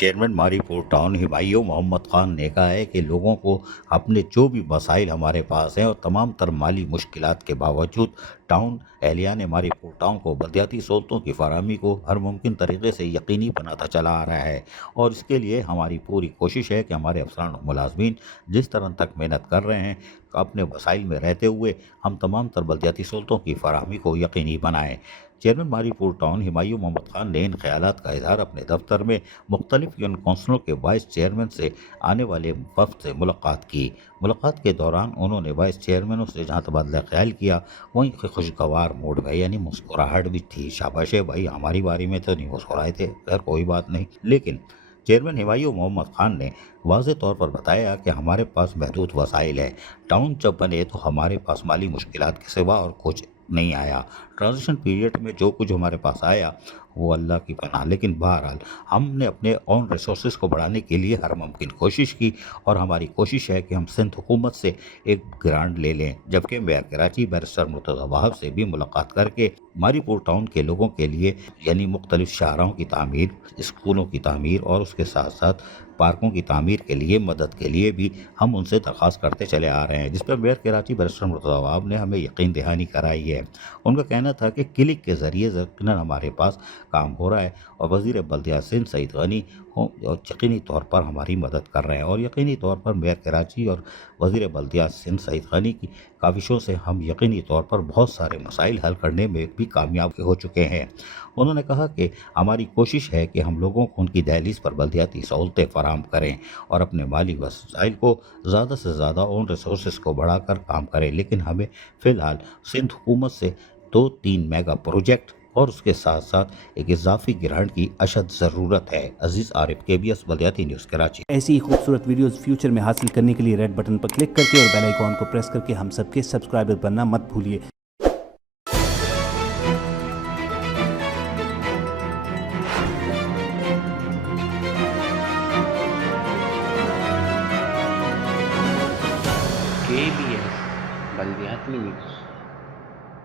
Chairman ماری پور town Humayun Muhammad Khan نے کہا ہے کہ لوگوں کو اپنے جو بھی مسائل ہمارے پاس ہیں اور تمام تر مالی مشکلات کے باوجود ٹاؤن اہلیان ماری پور ٹاؤن کو بلدیاتی سہولتوں کی فراہمی کو ہر ممکن طریقے سے یقینی بناتا چلا آ رہا ہے، اور اس کے لیے ہماری پوری کوشش ہے کہ ہمارے افسران و ملازمین جس طرح تک محنت کر رہے ہیں اپنے وسائل میں رہتے ہوئے ہم تمام تر بلدیاتی سہولتوں کی فراہمی کو یقینی بنائیں۔ چیئرمین ماری پور ٹاؤن ہمایوں محمد خان نے ان خیالات کا اظہار اپنے دفتر میں مختلف یونین کونسلوں کے وائس چیئرمین سے آنے والے وفد سے ملاقات کی۔ ملاقات کے دوران انہوں نے وائس چیئرمینوں سے جہاں تبادلہ خیال کیا وہیں خوشگوار موڈ میں یعنی مسکراہٹ بھی تھی۔ شاباش ہے بھائی، ہماری باری میں تو نہیں مسکرائے تھے، خیر کوئی بات نہیں، لیکن چیئرمین ہمایوں محمد خان نے واضح طور پر بتایا کہ ہمارے پاس محدود وسائل ہیں۔ ٹاؤن جب بنے تو ہمارے پاس مالی مشکلات کے سوا اور کچھ نہیں آیا۔ ٹرانزیشن پیریڈ میں جو کچھ ہمارے پاس آیا وہ اللہ کی پناہ، لیکن بہرحال ہم نے اپنے اون ریسورسز کو بڑھانے کے لیے ہر ممکن کوشش کی، اور ہماری کوشش ہے کہ ہم سندھ حکومت سے ایک گرانٹ لے لیں، جبکہ میئر کراچی بیرسٹر مرتضی وہاب سے بھی ملاقات کر کے ماری پور ٹاؤن کے لوگوں کے لیے یعنی مختلف شاہراہوں کی تعمیر، اسکولوں کی تعمیر اور اس کے ساتھ ساتھ پارکوں کی تعمیر کے لیے مدد کے لیے بھی ہم ان سے درخواست کرتے چلے آ رہے ہیں، جس پر میئر کراچی بیرسٹر مرتضی وہاب نے ہمیں یقین دہانی کرائی ہے۔ ان کا کہنا تھا کہ کلک کے ذریعے یقیناً ہمارے پاس کام ہو رہا ہے، اور وزیر بلدیات سندھ سعید غنی اور یقینی طور پر ہماری مدد کر رہے ہیں، اور یقینی طور پر میئر کراچی اور وزیر بلدیات سندھ سعید غنی کی کاوشوں سے ہم یقینی طور پر بہت سارے مسائل حل کرنے میں بھی کامیاب ہو چکے ہیں۔ انہوں نے کہا کہ ہماری کوشش ہے کہ ہم لوگوں کو ان کی دہلیز پر بلدیاتی سہولتیں فراہم کریں اور اپنے مالی وسائل کو زیادہ سے زیادہ اون ریسورسز کو بڑھا کر کام کریں، لیکن ہمیں فی الحال سندھ حکومت سے 2-3 میگا پروجیکٹ اور اس کے ساتھ ساتھ ایک اضافی گرانٹ کی اشد ضرورت ہے۔ عزیز عارف، KBS بلدیاتی نیوز کراچی۔ ایسی ہی خوبصورت ویڈیوز فیوچر میں حاصل کرنے کے لیے ریڈ بٹن پر کلک کر کے اور بیل آئیکن کو پریس کر کے ہم سب کے سبسکرائبر بننا مت بھولیے۔ KBS بلدیاتی نیوز۔